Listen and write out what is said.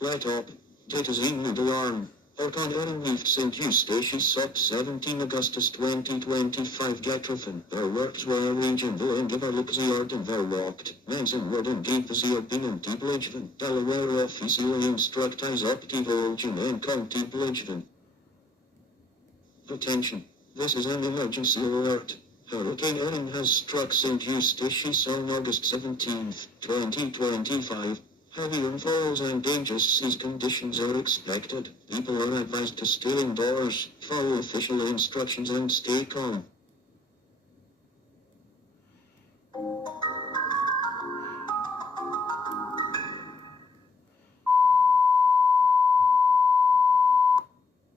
Light up. Data's England alarm. Orkan Erin moved St. Eustatius up 17 Augustus 2025 Gatrofen. Their works were arranging the end of our Luxyard and their walked. Manson would indeed the bin and deep legend. Delaware officially instructis opti volgin and conti legend. Attention. This is an emergency alert. Hurricane Erin has struck St. Eustatius on August 17, 2025. Heavy rainfalls and dangerous sea conditions are expected. People are advised to stay indoors, follow official instructions and stay calm.